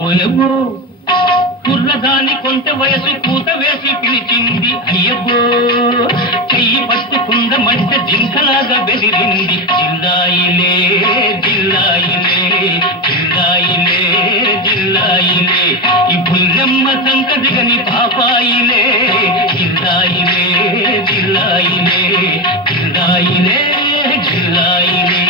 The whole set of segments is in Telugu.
ఓయబ్బో కుర్రదాని కొంట వయసు కూత వేసి పిలిచింది అయ్యబ్బో చెయ్యి పట్టుకుంద మంట జింకలాగా బెదిరింది జిల్లాయిలే జిల్లాయిలే జిల్లాయిలే జిల్లాయిలే ఈ పుల్లమ్మ సంక దిగని పాపాయిలే జిల్లాయిలే జిల్లాయిలే జిల్లాయిలే జిల్లాయిలే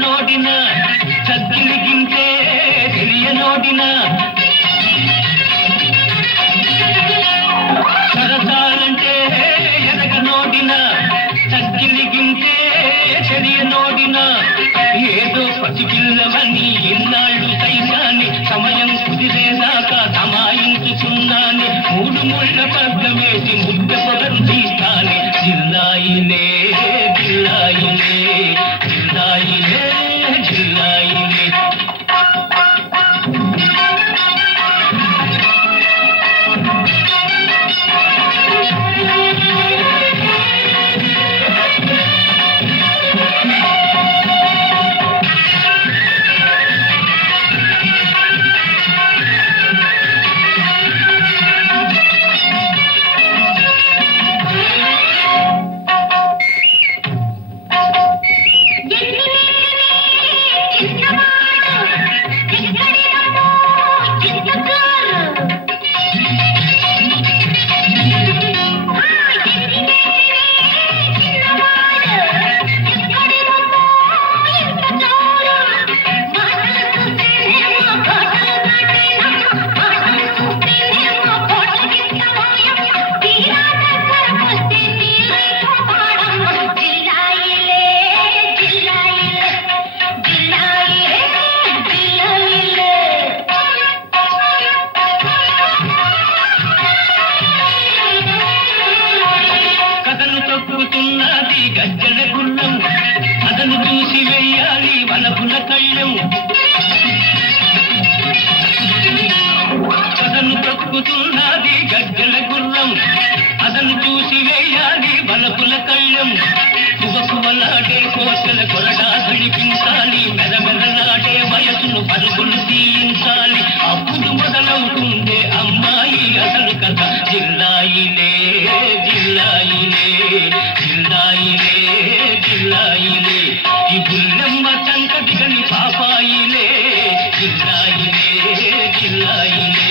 నోడిన చక్కిలిగింటే తెలియనోడిన సరసాలంటే ఎనగ నోడిన చక్కిలిగింటే తెలియనోడిన ఏదో పసిపిల్లవని ఇన్నాళ్ళు సైతాన్ని సమయం కుదిరేదాకా తమాయించుకున్నాని మూడు ముళ్ళ పగ్గమేసి ముద్ద పొగరు తీస్తాని జిల్లాయిలే జిల్లాయిలే జిల్లాయిలే జిల్లాయిలే తొక్కుతున్నది గజ్జల గుర్రం అదను చూసి వెయ్యాలి వనపుల కళ్ళం అదను తొక్కుతున్నది గజ్జల గుర్రం అదను చూసి వెయ్యాలి వనపుల కళ్ళం కువకువలాడే కోసల కొరడా గడిపించాలి మెదమెదలాడే వయసును పరుగులు తీయించాలి అప్పుడు మొదలవుతుందే అమ్మాయి అసలు కథ జిల్లాయిలే జిల్లాయిలే జిల్లాయిలే జిల్లాయిలే ఈ బుల్లమ్మ చంకటిగని పాపాయిలే జిల్లాయిలే జిల్లాయిలే